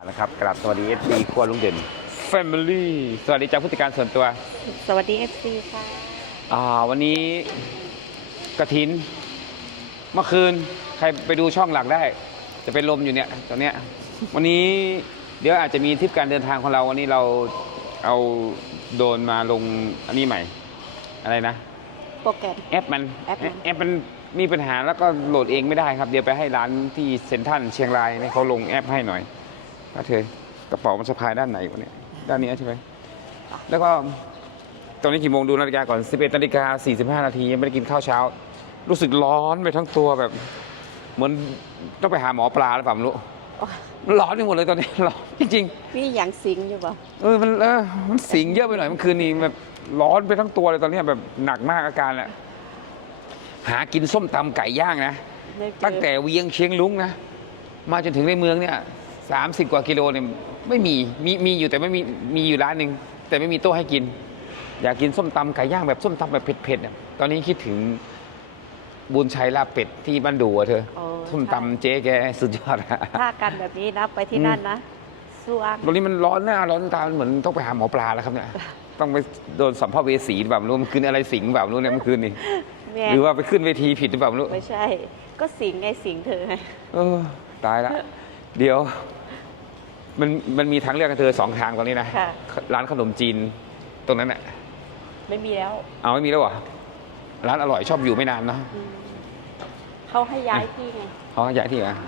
นะครับกราบสวัสดี FC ครัวลุงเด่น Family สวัสดีจากผู้จัดการส่วนตัวสวัสดี FC ค่ะวันนี้กฐินเมื่อคืนใครไปดูช่องหลักได้จะเป็นลมอยู่เนี่ยตอนเนี้ยวันนี้เดี๋ยวอาจจะมีทริปการเดินทางของเราวันนี้เราเอาโดรนมาลงอันนี้ใหม่อะไรนะโปรแกรมแอปมันมีปัญหาแล้วก็โหลดเองไม่ได้ครับเดี๋ยวไปให้ร้านที่เซ็นทรัลเชียงรายให้เขาลงแอปให้หน่อยก็เธอกระเป๋ามันสะพายด้านไหนวะเนี่ยด้านนี้ใช่ไหมแล้วก็ตอนนี้กี่โมงดูนาฬิกาก่อน 11:45 น.ยังไม่ได้กินข้าวเช้ารู้สึกร้อนไปทั้งตัวแบบเหมือนต้องไปหาหมอปลาหรือเปล่าไม่รู้มันร้อนไปหมดเลยตอนนี้ร้อนจริงๆนี่อย่างสิงอยู่ป่ะมันสิงเยอะไปหน่อยเมื่อคืนนี้แบบร้อนไปทั้งตัวเลยตอนนี้แบบหนักมากอาการแหละหากินส้มตำไก่ย่างนะตั้งแต่เวียงเชียงลุงนะมาจนถึงในเมืองเนี่ย30 กว่ากิโลเนี่ยไม่มีอยู่แต่ไม่มีอยู่ร้านหนึ่งแต่ไม่มีโต๊ะให้กินอยากกินส้มตำไก่ย่างแบบส้มตำแบบเผ็ดๆเนี่ยตอนนี้คิดถึงบุญชัยลาบเป็ดที่บ้านดูเธอส้มตำเจ๊แกสุดยอดถ้ากันแบบนี้นะไปที่นั่นนะสวงตรงนี้มันร้อนหน้าร้อนตาเหมือนต้องไปหาหมอปลาแล้วครับเนี่ยต้องไปโดนสัมภเวสีแบบรู้มันคืนอะไรสิงแบบรู้เนี่ยเมื่อคืนนี้หรือว่าไปขึ้นเวทีผิดหรือเปล่าไม่รู้ไม่ใช่ก็สิงไงสิงเธอไงตายละเดี๋ยวมันมีทางเลือกกันเธอ2 ทางตรงนี้นะร้านขนมจีนตรงนั้นน่ะไม่มีแล้วไม่มีแล้วเหรอร้านอร่อยชอบอยู่ไม่นานนะเขาให้ย้ายที่ไงเขาให้ย้ายที่อ่ะ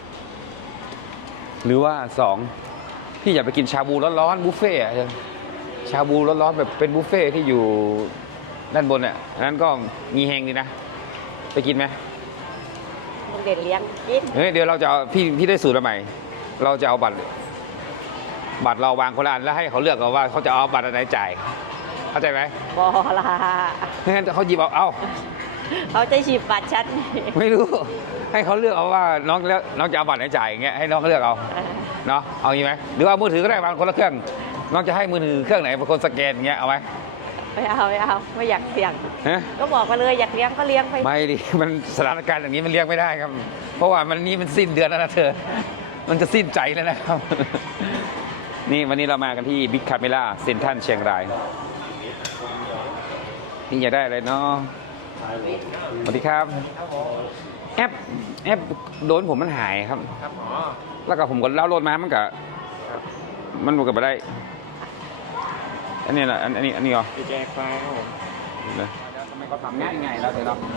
หรือว่า2พี่อยากไปกินชาบูร้อนๆบุฟเฟ่อะชาบูร้อนๆแบบเป็นบุฟเฟ่ที่อยู่ด้านบนอ่ะนั้นก็มีแหงดีนะไปกินไหมลุงเด่นเลี้ยงกินเดี๋ยวเราจะพี่ได้สูตรใหม่เราจะเอาบัตรเราวางคนละอันแล้วให้เขาเลือกเอาว่าเขาจะเอาบัตรอะไรจ่ายเข้าใจไหมบอละไม่งั้นเขาหยิบเอาเขาจะฉีบบัตรฉันไม่รู้ให้เขาเลือกเอาว่าน้องจะเอาบัตรไหนจ่ายอย่างเงี้ยให้น้องเขาเลือกเอาเนาะเอาอย่างไหมหรือว่ามือถือก็ได้วางคนละเครื่องน้องจะให้มือถือเครื่องไหนเป็นคนสแกนอย่างเงี้ยเอาไหมไม่เอาไม่อยากเสี่ยงก็บอกมาเลยอยากเลี้ยงก็เลี้ยงไปไม่ดิมันสถานการณ์อย่างนี้มันเลี้ยงไม่ได้ครับเพราะว่ามันสิ้นเดือนแล้วนะเธอมันจะสิ้นใจแล้วนะครับนี่วันนี้เรามากันที่บิ๊กคาเมล่าเซ็นทรัลเชียงรายนี่อยากได้อะไรเนาะสวัสดีครับแอปโดนผมมันหายครับแล้วก็ผมก็เล่าโหลดมามันก็ไม่ได้อันนี้นะอันนี้เหรอแจกไฟครับผมทำไมเขาทำง่ายแล้วเธอเนาะ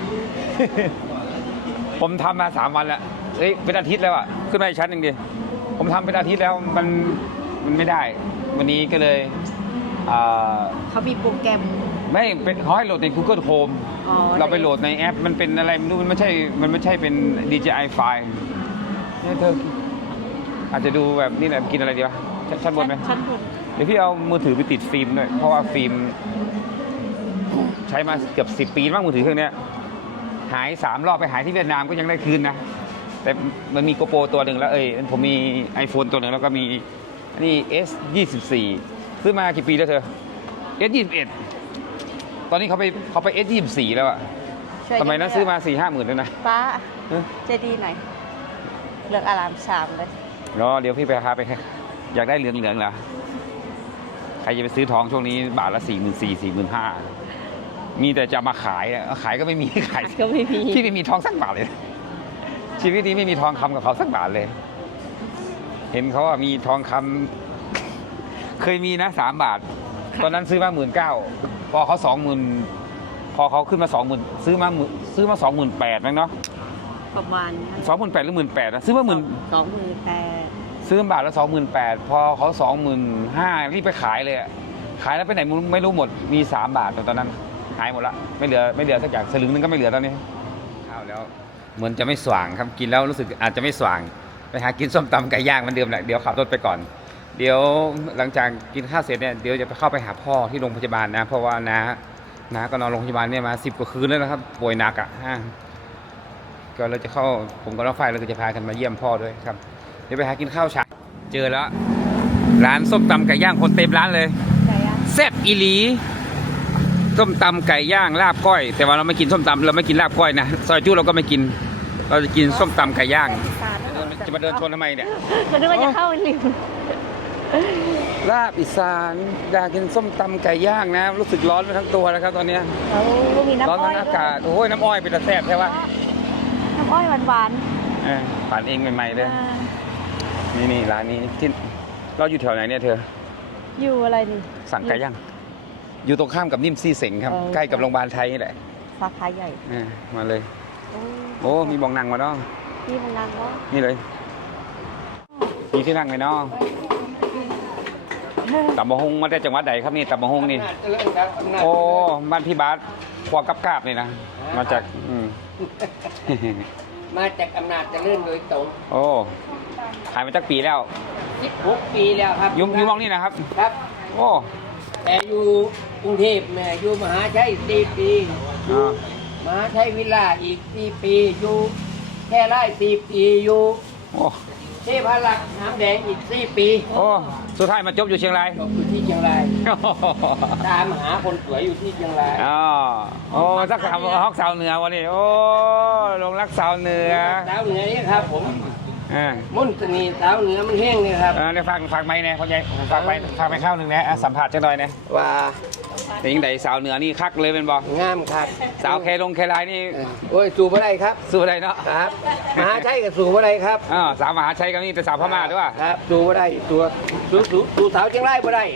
ผมทำมา3 วันแล้วเป็นอาทิตย์แล้วอ่ะขึ้นมาอีกชั้นหนึ่งดิผมทำเป็นอาทิตย์แล้วมันไม่ได้วันนี้ก็เลยเขามีโปรแกรมไม่เป็นเขาให้โหลดใน Google Chrome เราไปโหลดในแอปมันเป็นอะไรไม่รู้มันไม่ใช่เป็น DJI ไฟล์เนี่ยเธออาจจะดูแบบนี่แหละกินอะไรดีวะชั้นบนไหมชั้นบนเดี๋ยวพี่เอามือถือไปติดฟิล์มด้วยเพราะว่าฟิล์มใช้มาเกือบ10 ปีมั้งมือถือเครื่องนี้หาย3 รอบไปหายที่เวียดนามก็ยังได้คืนนะแต่มันมีโกโปรตัวหนึ่งแล้วผมมี iPhone ตัวหนึ่งแล้วก็มีนี่ S24 ซื้อมากี่ปีแล้วเธอ S21 ตอนนี้เขาไป S24 แล้วอะทำไมนั้นซื้อมา 4-5 หมื่นแล้วนะป้าจะดีหน่อยเลือกอาราม3เลยเดี๋ยวพี่ไปหาไปอยากได้เหลืองๆเหรอใครจะไปซื้อทองช่วงนี้บาทละ 44,000-45,000มีแต่จะมาขายก็ไม่มีขายก็ไม่มีพี่ไม่มีทองสักบาทเลยชีวิตนี้ไม่มีทองคำกับเขาสักบาทเลยเห็นเขาว่ามีทองคำเคยมีนะ3 บาทตอนนั้นซื้อมา19,000พอเขา20,000พอเขาขึ้นมา20,000ซื้อมา28,000มั้งเนาะประมาณ 28,000หรือ18,000นะซื้อมา 28,000 ซื้อบาทละ28,000พอเขา25,000รีบไปขายเลยขายแล้วไปไหนไม่รู้หมดมี3 บาทตอนนั้นหายหมดละไม่เหลือสักอย่างสลึงนึงก็ไม่เหลือตอนนี้ข้าวแล้วเหมือนจะไม่สว่างครับกินแล้วรู้สึกอาจจะไม่สว่างไปหากินส้มตำไก่ย่างเหมือนเดิมแหละเดี๋ยวขับรถไปก่อนเดี๋ยวหลังจากกินข้าวเสร็จเนี่ยเดี๋ยวจะไปเข้าไปหาพ่อที่โรงพยาบาลนะเพราะว่าน้าก็นอนโรงพยาบาลเนี่ยมา10 กว่าคืนแล้วนะครับป่วยหนักก็เราจะเข้าผมกับน้องฝ้ายเราก็จะพากันมาเยี่ยมพ่อด้วยครับเดี๋ยวไปหากินข้าวเช้าเจอแล้วร้านส้มตำไก่ย่างคนเต็มร้านเลยแซ่บอีหลีส้มตำไก่ย่างลาบก้อยแต่ว่าเราไม่กินส้มตำเราไม่กินลาบก้อยนะซอยจุ๊เราก็ไม่กินเราจะกินส้มตำไก่ย่างจะมาเดินชนทำไมเนี่ยก็นึกว่าจะเข้าริมลาบอีสานอยากกินส้มตำไก่ย่างนะ รู้สึกร้อนไปทั้งตัวแล้วครับตอนเนี้ยเอามีน้ำร้อนอ้อทั้ยงอากาศโอ้ยน้ำอ้อยเป็นตะแซ่บใช่ปะน้ำอ้อยหวานปั่นเองใหม่ๆๆเลย นี่ร้านนี้ที่เราอยู่แถวไหนเนี่ยเธออยู่อะไรนี่สั่งไก่ย่างอยู่ตรงข้ามกับนิ่มซี่เสงครับ ใกล้กับโรงพยาบาลไทยนี่แหละสาขาใหญ่มาเลย โอ้มีบองนั่งมาเนาะที่มันนานว่านี่เลยมีที่นั่งไหมเนาะตำบะฮงมาได้จังหวัดใดครับนี่ตำบะฮงนี่ โอ้บ้านพี่บาสครัวกับกาบนี่นะมาจากมาจากอำนาจเจริญโดยตรงโอ้ขายมาจากปีแล้ว 16 ปีแล้วครับยุ่มองนี่นะครับครับโอ้แต่อยู่กรุงเทพแม่อยู่มหาชัย4 ปีอยู่มหาชัยวิลล่าอีก4 ปีอยู่แค่ไร่4 ปีอยู่โอ้เทพารักษ์น้ำแดงอีก4 ปีโอ้สุดท้ายมาจบอยู่เชียงรายจบอยู่ที่เชียงรายตามหาคนสวยอยู่ที่เชียงรายอ๋อโอ้สักสาวฮอกสาวเหนือวันนี้โอ้ลงรักสาวเหนือสาวเหนือนี่ครับผมอ่ามนต์เสน่ห์สาวเหนือมันแห้งเลยครับเดี๋ยวฝากไม้เนี่ยพ่อใหญ่ฝากไปข้าวหนึ่งนะสัมผัสจังหน่อยนะว่าแต่ยังไงสาวเหนือนี่คักเลยเป็นบอกงามครับสาวเคลายนี่โอ้ยสู่บ่ได้ครับสู้ได้เนาะครับมหาชัยกับสู่บ่ได้ครับสาวมหาชัยก็นี่แต่สาวพม่าด้วยครับสู่บ่ได้สู่สาวเชียงรายบ่ได้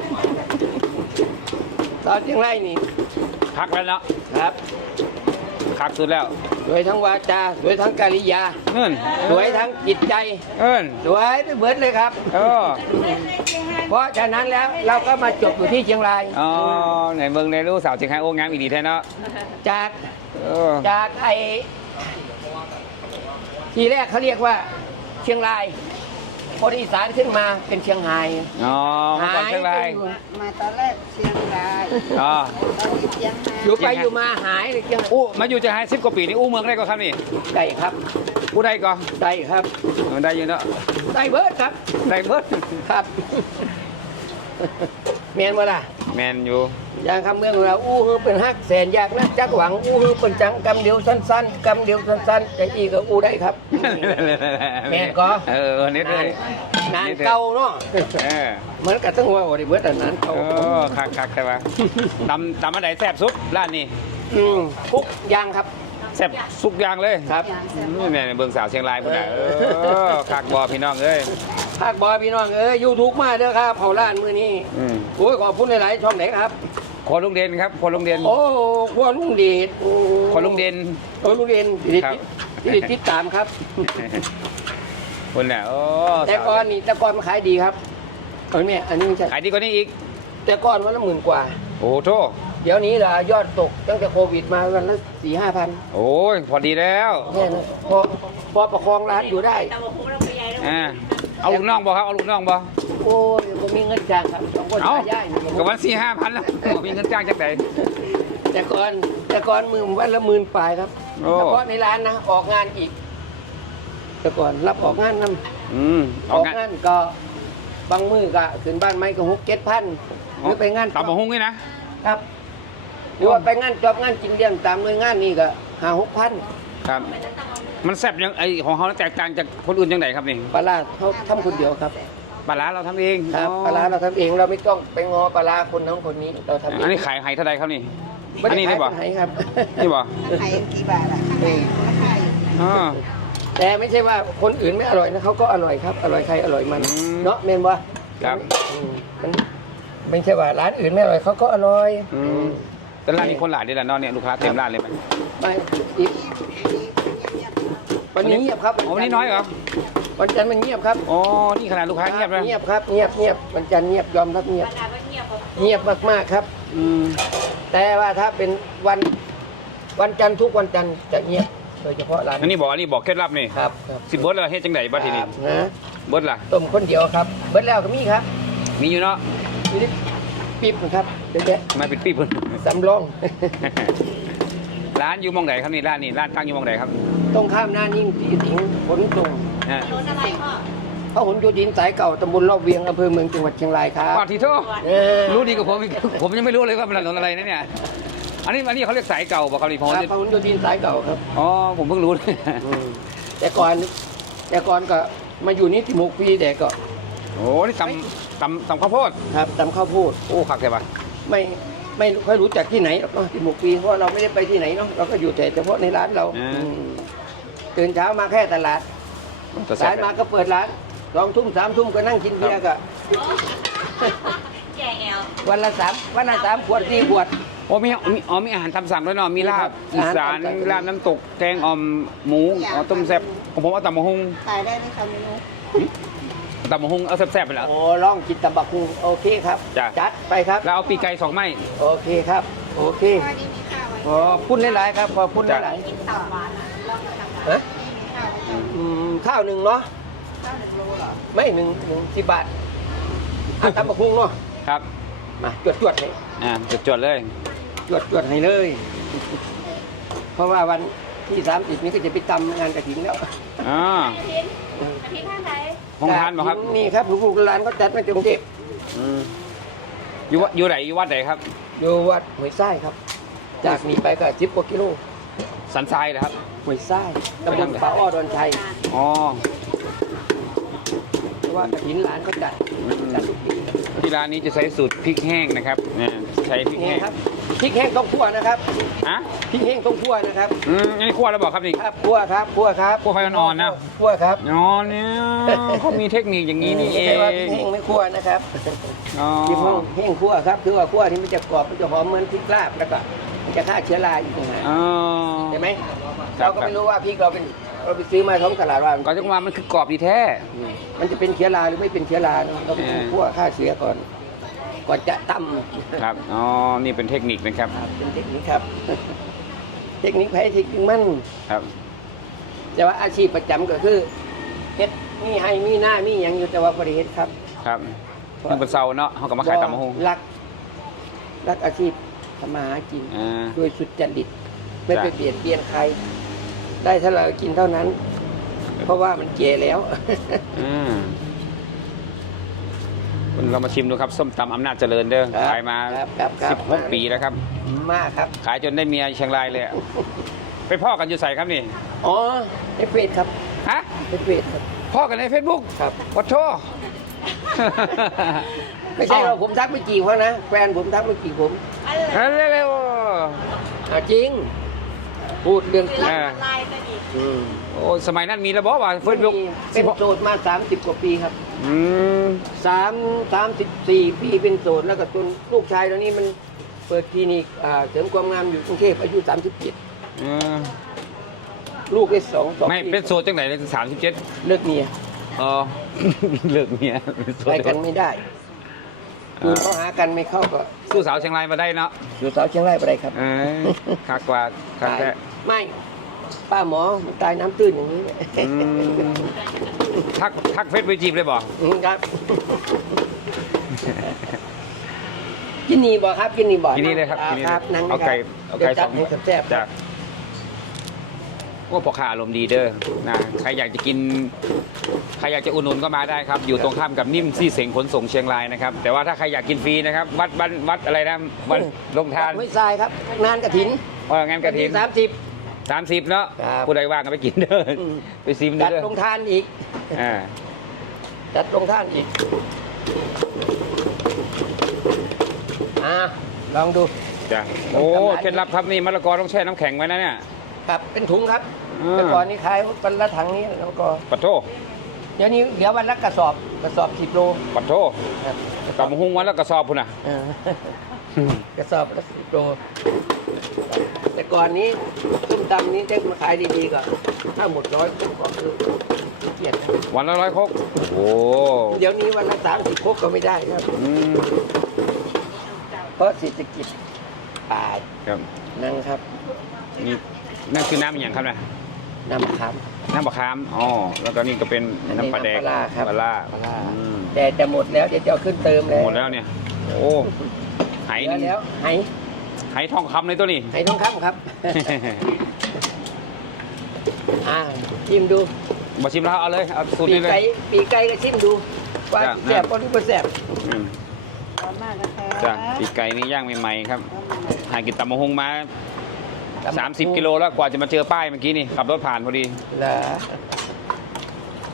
สาวเชียงรายนี่คักแล้วเนาะครับคักสุดแล้วสวยทั้งวาจาสวยทั้งกริยาเอิ้นสวยทั้งจิตใจเอิ้นสวยไปเบิดเลยครับ เพราะฉะนั้นแล้วเราก็มาจบอยู่ที่เชียงรายอ๋อไหนเบิ่งในรูปสาวเชียงรายโอ้งามอีดีแท้เนาะจากเออจากไอทีแรกเขาเรียกว่าเชียงรายคนอีสานขึ้นมาเป็นเชียงรายอ๋อเมื่อก่อนเชียงรายไปอยู่มาตอนแรกเชียงรายอ๋อตอนนี้เชียงรายอยู่ไปอยู่มาหายเลยเชียงรายอู้มาอยู่เชียงราย10 กว่าปีนี่อู้เมืองได้ก็ครับนี่ได้ครับอู้ได้ก็ได้ครับได้อยู่เนาะได้เบิดครับได้เบิดครับ เมียนว่าล่ะแมนอยู่อย่างคำเมืองของเราอู้ฮือเป็นฮักแสนยากนักจักหวังอู้ฮือเป็นจังกำเดียวสั้นๆกำเดียวสั้นๆแต่อีก็อู้ได้ครับ แม่นก็นิดเลยนานเก่าเนาะเออเหมือนกับตั้งว่าโอ้ยเบิดแต่นานเก่าคักใช่ปะตำอันไหนแซ่บสุดร้านนี้ทุกอย่างครับแซ่บสุกอย่างเลยครับเนี่ยเบิ่งสาวเชียงรายพุ่นน่ะคักบอพี่น้องเอ้ยภาคบอยพี่น้องยูทูบมาเด้อครับเผาล้านมือนี้โอ้ยขอบคุณหลายๆช่องไหนครับขอลุงเด่นครับขอลุงเด่นโอ้พวกลุงเดชโอ้ขอลุงเด่นโอ้ลุงเด่นครับที่ติดตามครับคุณเนี่ยโอ้แต่ก่อนนี่แต่ก่อนมันขายดีครับเอ้ยแม่อันนี้ไม่ใช่ขายดีกว่านี้อีกแต่ก่อนวันละ10,000 กว่าโอ้โธ่เดี๋ยวนี้ล่ะยอดตกตั้งแต่โควิดมาวันละ4-5,000 โอ้ยพอดีแล้วแค่นั้นพอประคองร้านอยู่ได้เอาลูกน้องบ่ครับเอาลูกน้องบ่โอ้ยผมมีเงินจ้างครับ2 คนเอาขายย่ายกับวัน4-5 พันแล้วมีเงินจ้างจากไหนแต่ก่อนมือวันละ10,000 ปลายครับโอ้เฉพาะในร้านนะออกงานอีก แต่ก่อนรับออกงานนำอออกงานก็บางมือก็ขึ้นบ้านไม้ก็6-7,000หรือไปงานตำบักหุ่งนี่นะครับหรือว่าไปงานจอบงานจริงเลี้ยงตามหน่วยงานนี่ก็5-6,000 ครับ มันแซ่บยังไอของเขาแตกต่างจากคนอื่นยังไงครับนี่ปลาร้าเขาทำคนเดียวครับปลาร้าเราทำเองครับอ๋อปลาร้าเราทำเองเราไม่ต้องไปงอปลาร้าคนนั้นคนนี้เราทำเองอันนี้ขายเท่าไรครับนี่ไม่อันนี้ได้ได้ขาบ่ยไปไหนครับนี่บ่ขายกี่บาทอ่ะข้างในราคาอยู่อ๋อแต่ไม่ใช่ว่าคนอื่นไม่อร่อยนะเขาก็อร่อยครับ อร่อยใครอร่อยมันอืมเนาะเมนบ่ครับมันไม่ใช่ว่าร้านอื่นไม่อร่อยเขาก็อร่อยแต่ร้านนี้คนหลายดีละเนาะเนี่ยลูกค้าเต็มร้านเลยไหมไม่อีกวันนี้เงียบครับโอ้วันนี้น้อยเหรอวันจันทร์มันเงียบครับอ๋อนี่ขนาดลูกค้าเงียบนะเงียบครับเงียบวันจันทร์เงียบยอมรับเงียบเงียบมากๆครับ แต่ว่าถ้าเป็นวันจันทร์ทุกวันจันทร์จะเงียบโดยเฉพาะร้านอันนี้บอกเคล็ดลับนี่ครับสิบเบิร์ดละเฮ็ดจังไดบัดทีนี้นะเบิร์ดล่ะต้มคนเดียวครับ เบิดแล้วก็มีครับมีอยู่เนาะมีนิดปิ๊บนะครับเดี๋ยวแยะมาปิดปีเพิ่นสำรองร้านอยู่หมองไหนครับนี่ร้านตั้งอยู่หมองไหนครับตรงข้ามหน้านิ่งที่สิงห์ขนส่งอ่าพระหลโยธินสายเก่าตำบลรอบเวียงอำเภอเมืองจังหวัดเชียงรายครับปาทีโทเออรู้ดีกว่าผมอีกผมยังไม่รู้เลยว่ามันถนนอะไรนะเนี่ยอันนี้เขาเรียกสายเก่าป่ะครับนี่ผมครับพระหลโยธินสายเก่าครับอ๋อผมเพิ่งรู้เลยแต่ก่อนแต่ก่อนก็มาอยู่นี่16 ปีแต่ก็โอ้นี่ตำข้าวโพดครับตำข้าวโพดโอ้คักเลยปะไม่ค่อยรู้จักที่ไหนหรอกเนาะ16 ปีเพราะเราไม่ได้ไปที่ไหนเนาะเราก็อยู่แต่เฉพาะในร้านเราตื่นเช้ามาแค่ตลาดจะแซ่สายบมาก็เปิดร้าน2 ทุ่ม3 ทุ่มก็นั่งกินเบียร์ก็แก่แอลวันละ3 ขวด4 ขวดโอ้มีอาหารตามสั่งด้วยเนาะมีลาบมีอีครับสานอาหารตามสั่งลาบน้ำตกแกงอ่อมหมูเอาต้มแซ่บของผมเอาตำมะฮุงขายได้ไหมคะเมนูตำมะฮุงเอาแซ่บๆไปแล้วโอ้ลองกินตำบักหุ่งโอเคครับจ้ะจัดไปครับแล้วเอาปีกไก่2 ไม้โอเคครับโอเคข้าวนี้มีข้าวไว้ขอพูดหลายๆครับขอพูดหลายข้าวหวานอ่ะลองมาทำๆฮะมีข้าวไว้ข้าวหนึ่งเนาะข้าว1 โลเหรอไม่หนึ่ง10 บาทตำบักหุ่งเนาะครับมาจวดๆให้จดๆเลยจวดให้เลย เพราะว่าวันที่30นี้ก็จะไปตำงานกระถิ่นแล้วอ่าอาทิตย์ท่านไหนห้องทานบ่ครับนี่ครับลูกๆหลานก็จัดมาจากกรุงเทพอืมอยู่ไหนอยู่วัดไหนครับอยู่วัดห้วยทรายครับ จากนี้ไปก็10 กว่ากิโลสันทรายเหรอครับห้วยทรายตำบลป่าอ้อดอนชัยอ๋อเพราะว่ากระถินหลานเขาจัดทุกปีที่ร้านนี้จะใช้สูตรพริกแห้งนะครับเนี่ยใช้พริกนี่แห้งครับพริกแห้งต้องคั่วนะครับอ่ะพริกแห้งต้องคั่วนะครับนี่คั่วแล้วบอกครับนี่ครับคั่วครับคั่วครับคั่วไฟอ่อนๆนะคั่วครับอ๋อเนี่ยเขามีเทคนิคอย่างนี้นี่เอไม่ใช่ว่าพริกงแห้งไม่คั่วนะครับอ๋อพริกแห้งคั่วครับคือว่าคั่วที่มันจะกรอบมันจะหอมเหมือนพริกลาบแล้วก็มันจะฆ่าเชื้อราอีกต่างหากอ๋อใช่ไหมครับเราก็ไม่รู้ว่าพริกเราไปซื้อมาท้องตลาดว่าก่อนจะมามันคือกรอบดีแท้มันจะเป็นเชื้อราหรือไม่เป็นเชื้อราเนอะเราต้องคั่วฆ่าเชื้อก่อนจะตำครับ อ๋อ นี่เป็นเทคนิคนะครับเป็นเทคนิคครับ เทคนิคไผ่เทคนิคมันครับแต่ว่าอาชีพประจำก็คือเฮ็ดมีให้มีหน้ามีอย่างอยู่แต่ว่าบริเฮ็ดครับครับมันเป็นเซาเนาะเขาก็มาขายตำมะฮงรักอาชีพทำมาหากินอ่าโดยสุจริตไม่ไปจ้ะเบียดเบียนใคร ได้เท่าเรากินเท่านั้น เพราะว่ามันเก่แล้วอืมคุณเรามาชิมดูครับส้มตำอำนาจเจริญเด้อครับขายมาครับ 16 ปีแล้วครับมากครับขายจนได้เมียเชียงรายเลยอะไปพ่อกันอยู่ใส่ครับนี่อ๋อในเฟซครับฮะในเฟซครับพ่อกันในเฟซบุ๊กครับขอโทษไม่ใช่ว่าผมทักไปจีบเขานะแฟนผมทักไปจีบผมเร็วจริง พูดเรื่องจริงๆอ่าลายก็ดีโอ้สมัยนั้นมีระบบว่าเฟซบุ๊กเป็นโสดมา30 กว่าปีครับอืม 34 ปีเป็นโสดแล้วก็จนลูกชายตอนนี้มันเปิดคลินิกเสริมความงามอยู่กรุงเทพอายุ37 อืมลูกได้2 ไม่ปีเป็นโสดจังไหนเลย37 เลิกเมียอ๋อ เลิกเมียเป็นโสดไปกันไม่ได้คืนเขาหากันไม่เข้าก็สู้สาวเชียงรายมาได้เนาะอยู่สาวเชียงรายไปได้ครับเออคักกว่าคักตายแท้ไม่ป้าหมอมันตายน้ำตื้นอย่างนี้อืมทักเฟซไปจีบเลยบ่ครับ กินนี่บ่ครับกินนี่บ่กินนี่เลยครับกินนี่คเลรัยบนั่งเอาไก่เอาไก่ดี๋ยวจัดให้แซ่บๆจ้ะก็พ่อค้าอารมณ์ดีเด้อนะใครอยากจะกินใครอยากจะอุดหนุนก็มาได้ครับ อยู่ตรงข้ามกับนิ่มซี่เสงขนส่งเชียงรายนะครับ แต่ว่าถ้าใครอยากกินฟรีนะครับ วัดอะไรนะวัดลงทานไม่ทรายครับงานกระถินงานกระถิน 30 30เนาะครับผู้ใดว่างก็ไปกินเด้ออมไปซิมจัดเด้อลงทานอีกอ่าจัดลงทานอีกลองดูจ้ะโอ้เคล็ดลับครับนี่มะละกอต้องแช่น้ำแข็งไว้นะเนี่ยครับเป็นถุงครับอืมแต่ก่อนนี้ขายวันละถังนี้แล้วก็ปัดโทเดี๋ยวนี้เดี๋ยววันละกระสอบ10 โลปัดโทครับตำหุงวันแล้วกระสอบพุ่นน่ะเออ กระสอบละ10 โลแต่ก่อนนี้ส้มตำนี้ถ้ามาขายดีๆก็ถ้าหมด100ก็คือขี้เกียจนะวันละ100 ครกโอ้เดี๋ยวนี้วันละ30 ครกก็ไม่ได้ครับอืมเพราะเศรษฐกิจตายครับนั่งครับนี่นั่นคือน้ำอหย่างครับนะน้ำมะขามน้ำมะขามอ๋อแล้วก็นี่ก็เป็นน้ำปลาแดกน้ำปลาร้าครับปลาร้าปลาร้าอืมแต่จะหมดแล้วเดี๋ยวจะเอาขึ้นเติมแล้วหมดแล้วเนี่ย โอ้ไหเหลืนึอง แล้วไหไหทองคำเลยตัวนี้ไหทองคำครับ ชิมดูมาชิมแล้วเอาเลยเอาสูตรปีนี้เลยไก่ก็ชิมดูว่าจ้ะแซ่บก็หรือไม่แซ่บอืมร้อนมากนะคะจ้ะปีกไก่นี่ย่างใหม่ๆครับหากินตำมะฮงมา 30 กิโลแล้วกว่าจะมาเจอป้ายเมื่อกี้นี่ขับรถผ่านพอดีเหรอ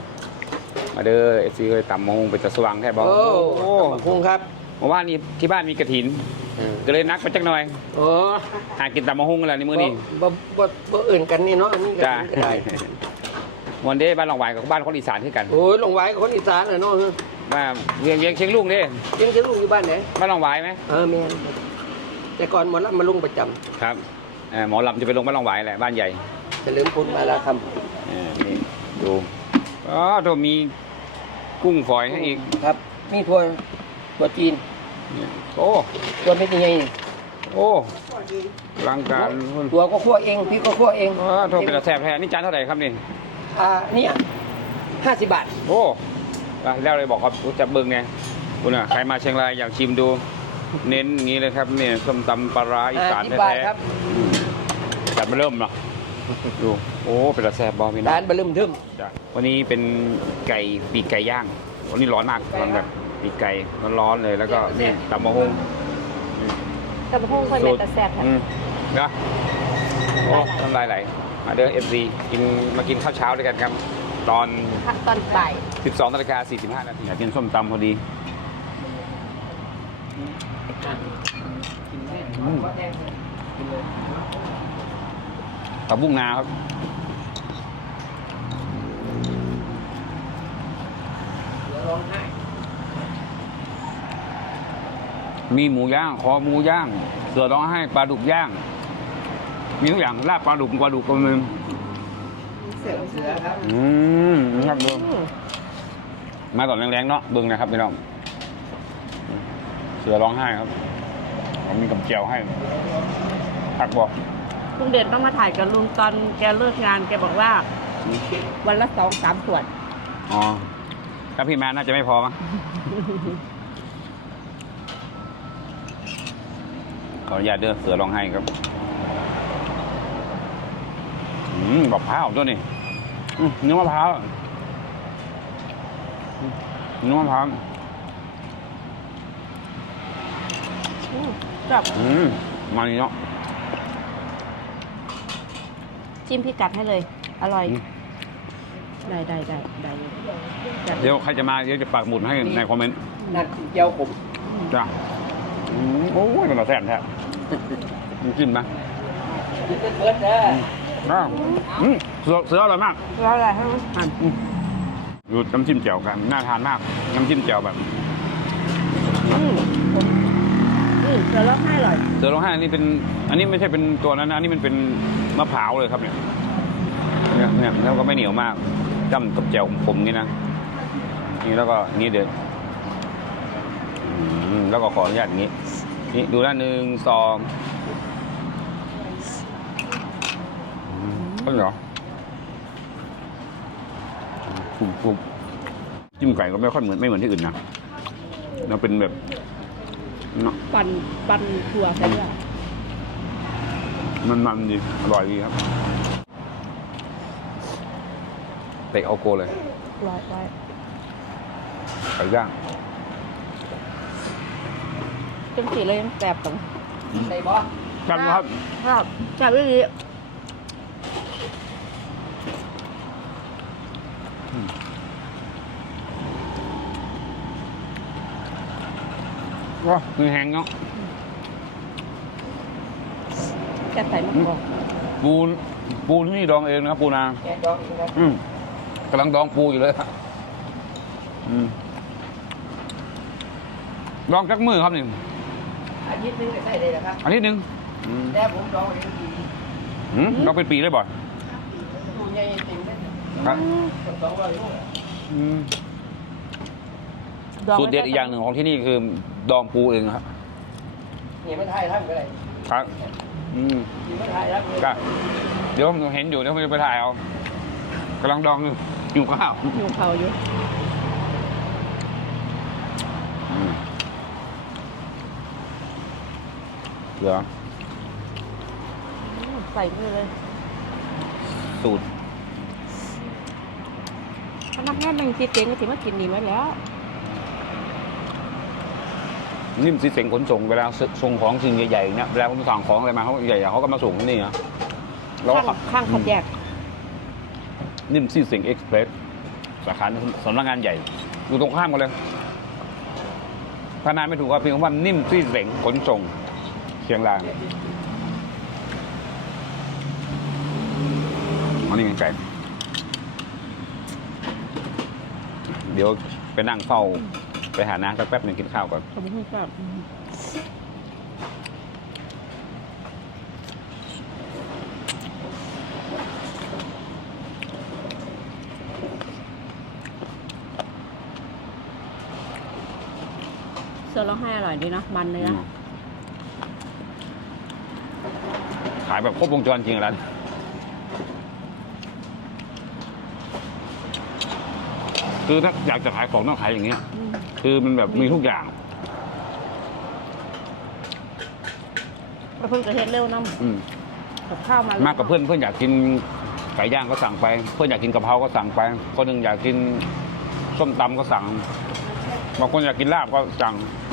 มาเด้อเอฟซีเลยต่ำมงเป็นตะสว่างแท้บอกโอ้ขอบคุณครับเมื่อวานนี้ที่บ้านมีกระถินก็เลยนักไปจักหน่อยโอ้หากินตำมะฮุ่งกันแล้วในมื้อนี้บ่อื่นกันนี่เนาะอันนี้จ้าก็ได้วันเด้บ้านหลองหวายกับบ้านคนอีสานที่กันโอ้ยลงไว้คนอีสานน่ะเนาะมาเวียงเชียงลุงเด้ยังจะลุงอยู่บ้านไหนบ้านหลองหวายไหมแม่นแต่ก่อนหมดละมาลุงประจำครับหมอลำจะไปลงบ้านหลองหวายแหละบ้านใหญ่เฉลิมพลมาแล้วคนี่ดูอ๋อตัวมีกุ้งฝอยให้อีกำครับมีถั่วจีนโอ้ตัวเม็ดใหญ่ๆนี่โอ้รังการตัวก็คั่วเองพริกก็คั่วเองอ๋อโทษเป็นตะแสบแท้นี่จานเท่าไหร่ครับนี่เนี่ย50 บาทโอ้แล้วเลยบอกครับจับเบิ้งไงคุณอ่ะใครมาเชียงรายอยากชิมดู เน้นอย่างนี้เลยครับนี่ส้มตำปลาร้าอีสาน 50 บาทแท้ครับๆจัดมาเริ่มเนาะดูโอ้เป็นตะแสบบอพี่น้องร้านบะลึมทึมจ้ะวันนี้เป็นไก่ปีกไก่ย่าง วันนี้ร้อนมากร้อนแบบปีกไก่ร้อนๆเลย แล้วก็นี่ตำมะฮงกับห้องคนเป็นตะแซ่บค่ะนะโอ้น้ำลายไหลมาเด้อเอฟซีมากินข้าวเช้าด้วยกันครับ ตอนตอนบ่าย 12:45 นาทีอยากกินส้มตำพอดีกับบุ้งนาครับ มีหมูย่าง คอหมูย่าง เสือร้องไห้ปลาดุกย่าง มีทุกอย่างลาบปลาดุกก็มีเสือครับครับดูมาตอนแรงๆเนาะเบิ้งนะครับพี่น้อง เสือร้องไห้ครับผมมีกับเจียวให้พักบอกลุงเด่นต้องมาถ่ายกับลุงตอนแกเลิกงานแกบอกว่า วันละ2-3 ขวดอ๋อถ้าพี่มาน่าจะไม่พอมั้ง ขออนุญาตเด้อเสือร้องไห้ครับมะพร้าวตัวนี้เนื้อมะพร้าวเนื้อมะพร้าวจับมันเนาะจิ้มพิกัดให้เลย อร่อย ได้เดี๋ยวใครจะมาเดี๋ยวจะปักหมุดให้ในคอมเมนต์นั่นเจียวผมจ้าโอ้ยมันแซ่บแท้มันจิ้มนะกินเบิดเด้อเสืออร่อยมากแล้วอะไรให้มันหั่นดูน้ำจิ้มแจ่วกันน่าทานมาก น้ำจิ้มแจ่วแบบเสือร้องไห้อร่อยเสือร้องไห้อันนี้ไม่ใช่เป็นตัวนั้นนะอันนี้มันเป็นมะพร้าวเลยครับเนี่ยแล้วก็ไม่เหนียวมากจ้ำกับแจ่วผมนี่นะนี่แล้วก็นี่เด็ดแล้วก็ขออนุญาตอย่างนี้นี่ดูด้าน1 2ก็เหรอปุ๊บจิ้มไก่ก็ไม่ค่อยไม่เหมือนที่อื่นนะเราเป็นแบบเนาะปั่นถั่วใส่ด้วยมันดีอร่อยดีครับเตะเอาโกเลยร้อยไว้ไก่ย่างจนสีเลยยังแสบตรงใส่บ่กันครับครับจับได้ดีว้ามีแห้งเนาะแกใส่มะกอกปูที่นี่ดองเองนะครับปูนาแกดองครับกำลังดองปูอยู่เลยครับดองจักมือครับนี่อาทิตย์นึงใส่ได้แล้วครับอาทิตย์หนึงแต่ผมดองเองดีดองเป็นปีเลยบ่อยดูใหญ่จริงนะครับ 200ลูกสูตรเด็ดอีกอย่างหนึ่งของที่นี่คือดองปูเองครับนี่มันไทยทำก็ได้ครับนี่มันไทยทำก็เดี๋ยวผมเห็นอยู่เดี๋ยวผมจะไปถ่ายเอากำลังดองอยู่หิวข้าวอยู่เขาอยู่เหลือใส่มือเลยสูตรพนักงานมันคิดเองก็ถือว่ากินดีไว้แล้วนิ่มสิเสียงขนส่งเวลาส่งของสิ่งใหญ่ๆเนี่ยเวลาผมสั่งของอะไรมาเขาใหญ่ๆเขาก็มาส่งที่นี่นะแล้วก็ข้างคัดแยกนิ่มสิเสียงเอ็กซ์เพรสสาขาสำนักงานใหญ่อยู่ตรงข้ามกันเลยพนานไม่ถูกว่าเพียงว่านิ่มซี่เสงขนส่งเชียงรายอันนี้เป็นไก่เดี๋ยวไปนั่งเฝ้าไปหาน้าสักแป๊บหนึ่งกินข้าวก่อนขอบคุณครับเสื้อร้องไห้อร่อยดีเนาะมันเนื้อขายแบบครบวงจรจริงร้านคือถ้าอยากจะขายของต้องขายอย่างเงี้ย คือมันแบบมีทุกอย่างเพิ่งจะเฮ็ดเร็วน้อืมำกับข้าวมามากกับเพื่อนอยากกินไก่ย่างก็สั่งไป เพื่อนอยากกินกะเพราก็สั่งไป คนหนึ่งอยากกินส้มตำก็สั่งบางคนอยากกินลาบก็สั่ง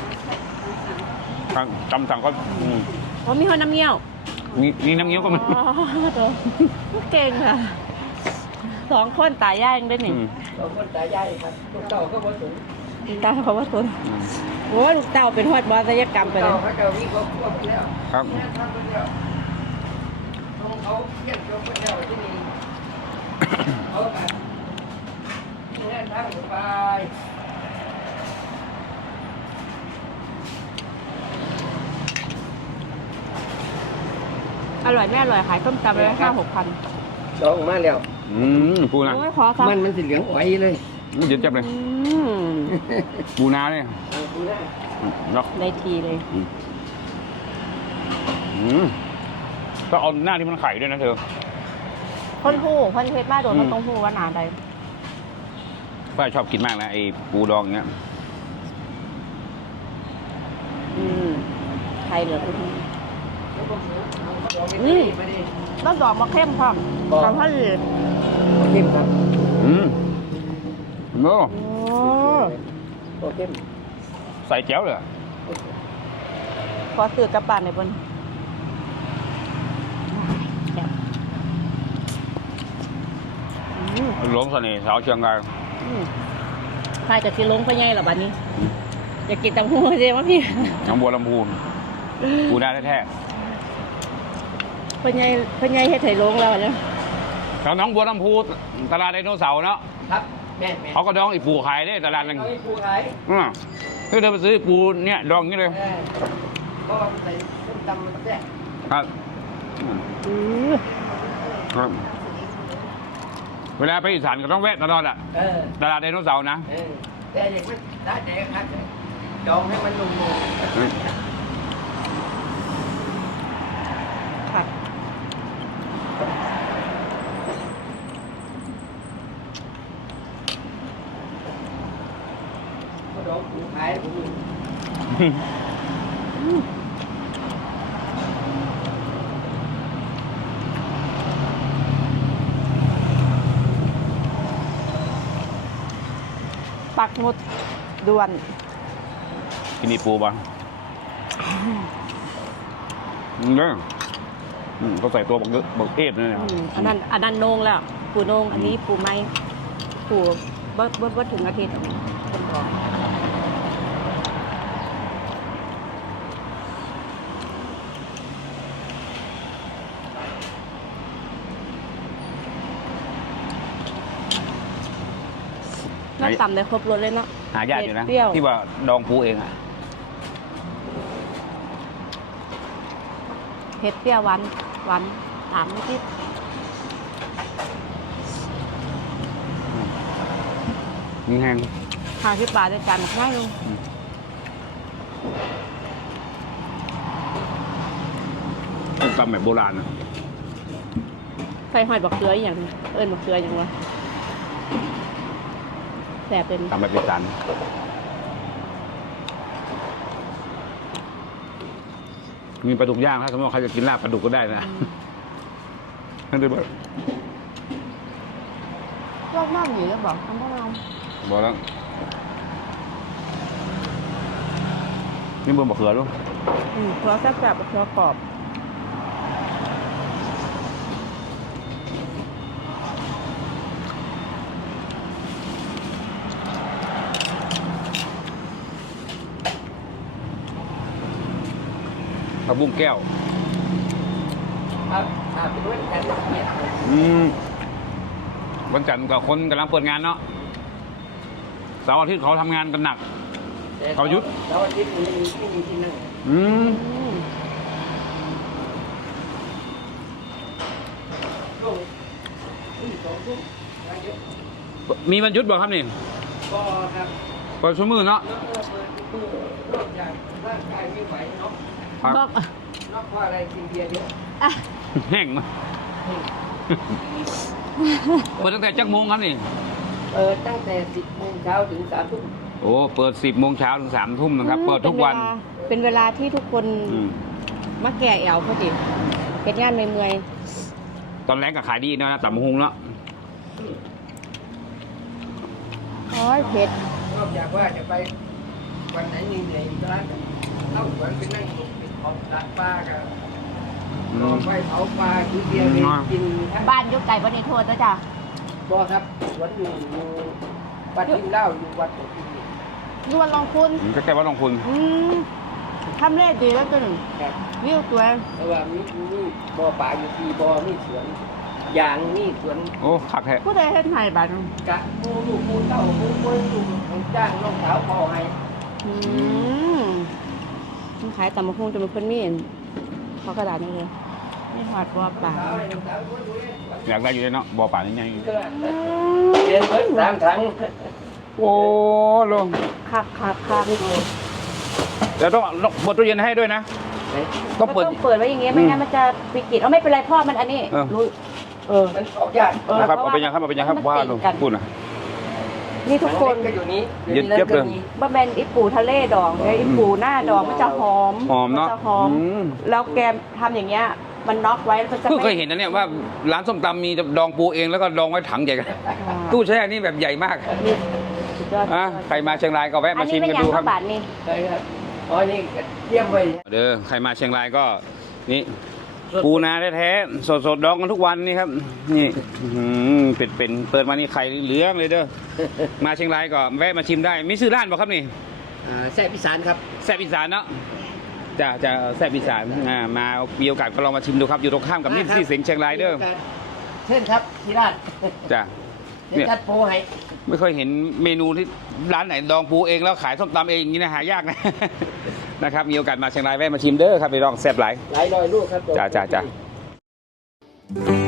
จำสั่งก็อ๋อมีคนน้ำเงี้ยวมีน้ำเงี้ยวก็มีอ๋อตัวเก่งค่ะ2 คนตายย่างได้หนึ่งเราคนตายายครับลูกเต่าก็บ่สูงเต่าเขาว่าตัวโอ้ลูกเต่าเป็นฮอดบอสยกรรมไปเลเต่าย เขาจะวิ่งก็ควบแล้วครับทำไปแล้วเขาเยี่ยมชมไปแล้วที่นี่เขาแบบนี่ทางไปอร่อยไม่อร่อยขายส้มตำไปแล้ว5,000-6,000 ลองมาแล้วปูนาโอ้ยขอครับมันสิเหลืองไหวเลยเดี๋ยวจับเลย ปูนาเนี่ยดูได้เนาะได้ทีเลยก็เอาหน้าที่มันไข่ด้วยนะเธอคนผู้คนเพชรมาโดนมันต้องผู้ว่าหนาใดป้าชอบกินมากนะไอ้ปูดองเงี้ยไทยเหลือคุณไม่ได้ต้องดอกมะเข้มพร้อมตอนทะเลเข้มครับโอ้โอ้ตัวเข้มใส่แจ๋วเลยขอสื่อกระปั่นในอยบนแบบหลวงเสน่ห์สาวเชียงรายใครจะกินลงไปไงล่ะบัดนี้ อยากกินตังหูใช่ไหมพี่หนองบัวลำพูปูนาแท้เพิ่นใหญ่เฮ็ดให้ลงแล้วเนี่ยๆแถวหนองบัวลำพูตลาดไดโนเสาร์เนาะครับแม่เขาก็ดองไอ้ปูขายได้ตลาดนึงเอาให้ปูขายคือเดินไปซื้อปูเนี่ยดองอย่างนี้เลยก็ใส่ส้มตำมันแซ่บครับครับ เวลาไปอีสานก็ต้องแวะตลอดอ่ะ ตลาดไดโนเสาร์นะแต่อย่างมันได้แต่ครับดองให้มันนุ่มค่ะๆก็ดองปูขายผมปักหมุดด่วนที่นี่ปูป่ะเนี่ยเขาใส่ตัวบักเอฟเนี่ยอันนั้นโหนงแล้วปูโหนงอันนี้ปูไม้ปูบ่ถึงอาทิตย์คนบอกน่าต่ำเลยครบรสเลยเนาะหายากอยู่นะเปรี้ยวที่ว่าดองปูเองอ่ะเผ็ดเปรี้ยวหวานถามนิดนี่แห้งทางที่ปลาด้วยกันง่ายลงต้มตำแบบโบราณนะใส่หอยบักเกลืออย่างเอิญบักเกลืออย่างวะแสบเป็นตำแบบอีสานมีปลาดุกย่างถ้าสมมติว่าใครจะกินลาบปลาดุกก็ได้นะนั่นเลยบอกรอบนอกอยู่แล้วบอกทำพวกเราบอกแล้วนี่บนบะเขือลูกเกลือแซ่บๆบักเกลือกรอบผักบุ้งแก้วครับเป็นวันจันทร์จะเงียบวันจันทร์กับคนกำลังเปิดงานเนาะเสาร์อาทิตย์เขาทำงานกันหนัก เขาหยุดเสาร์อาทิตย์นี้ไม่มีที่นั่งอืมช่วงที่2 ทุ่มงานเยอะมีวันหยุดบ่ครับนี่ก็ครับเปิดชั่วมือเนาะเปิดเริ่มจากร่างกายไม่ไหวเนาะครับบอกนอกว่าอะไรกินเบียร์เยอะอ่ะแห้งมาเปิดตั้งแต่จักโมงครับนี่ตั้งแต่ 10 โมงเช้าถึง 3 ทุ่มโอ้เปิด 10 โมงเช้าถึง 3 ทุ่มนะครับ เปิดทุกวันเป็นเวลาที่ทุกคนอืมมาแก่แอวพอดีเป็นงานเมื่อยตอนแรกก็ขายดีเนาะต่ำหุงเนาะๆโอ้ยเผ็ดนอกจากว่าจะไปวันไหนเหนื่อยๆก็ร้านกันเล่าสวนไปนั่งดูปิดขอบร้านป้ากันนอนไปเผาปลากินเบียร์กินทั้งบ้านอยุกไก่บ้านในโทษนะจ๊ะบ่ครับสวนอยู่วัดริมเหล้าอยู่วัดของพี่นวลลองคุณก็แค่ว่าลงทุนทำเลขดีแล้วตัวหนึ่งครับวิวสวยเพราะว่ามีบ่อป่าอยู่ที่บ่อมีสวนยางมีสวนโอ้ขักแท้ผู้ใดเฮ็ดให้บัตรกะปูลูกปูเต้าปูปูลูกของจ้างน้องสาวพ่อให้มันขายตำมะฮุ่งจนมันเพิ่นมีเขากระดาษนี่เลยนี่หอดบัวป่าสาวให้น้องสาวคนดูอยากได้อยู่เลยเนาะบ่อป่านี่ไงก็เรียนเพิ่น3 ครั้งโอ้ลงคักเดี๋ยวต้องเปิดตู้เย็นให้ด้วยนะ ต้องเปิดเปิดไว้อย่างเงี้ยไม่งั้นมันจะปิดกิดเอาไม่เป็นไรพ่อมันอันนี้เออรู้มันออกยากนะครับเอาไปยังครับเอาไปยังครับว่าลงพูดนะนี่ทุกคนก็อยู่นี้เย็บเลยบะแมนอีปูทะเลดองอีปูหน้าดองมันจะหอมหอมเนาะจะหอมอืมแล้วแกทำอย่างเงี้ย มันน็อกไว้มันจะเพิ่งเคไม่ยเห็นนะเนี่ยว่าร้านส้มตำมีดองปูเองแล้วก็ดองไว้ถังใหญ่กันตู้แช่นี่แบบใหญ่มากนี่สุดยอดอ่ะใครมาเชียงรายก็แวะอัมาน ชินี้มเป็นกันยังดูคข้ารับวบาทนี่ใช่ครับอ๋อนี่เตรียมไว้เด้อใครมาเชียงรายก็นี่ปูนาแท้ๆสดๆดองกันทุกวันนี่ครับนี่เป็นเปิดมานี่ไข่เหลืองเลยเด้อมาเชียงรายก็แวะมาชิมได้มีชื่อร้านบ่ครับนี่แซ่บอีสานครับแซ่บอีสานเนาะจะแซ่บอีสานมามีโอกาสก็ลองมาชิมดูครับอยู่ตรงข้ามกับนิ่มซี่เสียงเชียงรายเด้อเช่นครับที่ร้านจ้ะเดี๋ยวจัดโปรให้ไม่เคยเห็นเมนูที่ร้านไหนดองปูเองแล้วขายส้มตำเองอย่างนี้นะหายากนะ นะครับมีโอกาสมาเชียงรายแวะมาชิมเด้อครับไปลองแซ่บหลายหลายร้อยลูกครับจ้า